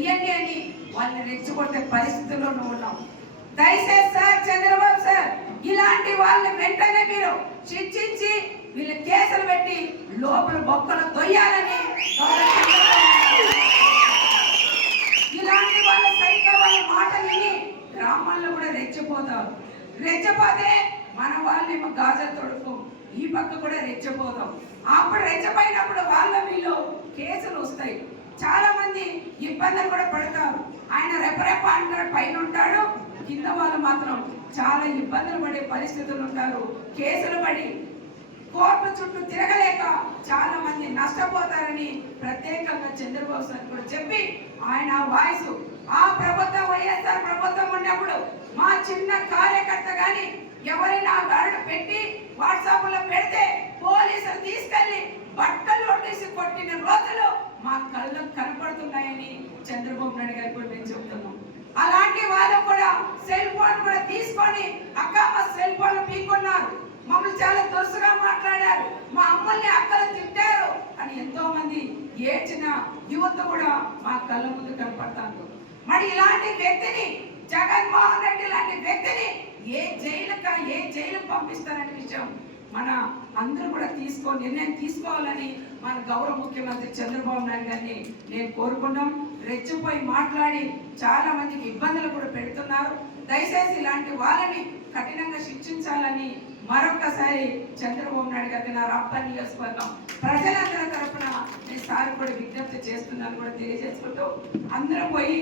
చెయ్యండి అని వాళ్ళని రెచ్చగొట్టే పరిస్థితుల్లో ఉన్నాం. దయచేసి సార్ చంద్రబాబు సార్ ఇలాంటి వాళ్ళని వెంటనే మీరు శిక్షించి వీళ్ళ కేసులు పెట్టి లోపల బొక్కలు తొయ్యాలని, ఇలాంటి వాళ్ళ సైతం వాళ్ళ మాటలు విని గ్రామాల్లో కూడా రెచ్చిపోతారు. రెచ్చపోతే మన వాళ్ళేమో గాజలు తొడుకు ఈ పక్క కూడా రెచ్చిపోతాం. అప్పుడు రెచ్చపోయినప్పుడు వాళ్ళ వీళ్ళు కేసులు వస్తాయి. చాలా మంది ఇబ్బందులు కూడా పడతారు. ఆయన రెపరెప అంటాడు, పైన ఉంటాడు, కింద వాళ్ళు మాత్రం చాలా ఇబ్బందులు పడే పరిస్థితులు ఉంటారు. కేసులు పడి కోర్టు చుట్టూ తిరగలేక చాలా మంది నష్టపోతారని ప్రత్యేకంగా చంద్రబాబు సార్ కూడా చెప్పి ఆయన వాయిస్ ఆ ప్రభుత్వం వైఎస్ఆర్ ప్రభుత్వం ఉన్నప్పుడు మా చిన్న కార్యకర్త గాని ఎవరైనా గరుడు పెట్టి వాట్సాప్ లో పెడితే పోలీసులు తీసుకెళ్లి బట్టలు ఒట్టేసి కొట్టిన రోజులు మా కళ్ళకు కనపడుతున్నాయని చంద్రబాబు నాయుడు గారు కూడా మేము చెప్తున్నాం. అలాంటి వాళ్ళు కూడా సెల్ ఫోన్ కూడా తీసుకొని అక్క మా సెల్ ఫోన్ పీకున్నారు, మమ్మల్ని చాలా దురుసుగా మాట్లాడారు, మా అమ్మల్ని అక్కలు తిట్టారు అని ఎంతో మంది ఏడ్చిన యువత కూడా మా కళ్ళ ముందు కనపడతారు. మరి ఇలాంటి వ్యక్తిని జగన్మోహన్ రెడ్డి లాంటి వ్యక్తిని ఏ జైలుకు పంపిస్తారనే విషయం మన అందరూ కూడా నిర్ణయం తీసుకోవాలని మన గౌరవ ముఖ్యమంత్రి చంద్రబాబు నాయుడు గారిని నేను కోరుకున్నాం. రెచ్చిపోయి మాట్లాడి చాలా మందికి ఇబ్బందులు కూడా పెడుతున్నారు. దయచేసి ఇలాంటి వాళ్ళని కఠినంగా శిక్షించాలని మరొకసారి చంద్రబాబు నాయుడు గారికి నా రాప్తా నియోజకవర్గం ప్రజలందరి తరఫున నేను సార్ కూడా విజ్ఞప్తి చేస్తున్నాను కూడా తెలియజేసుకుంటూ అందరం పోయి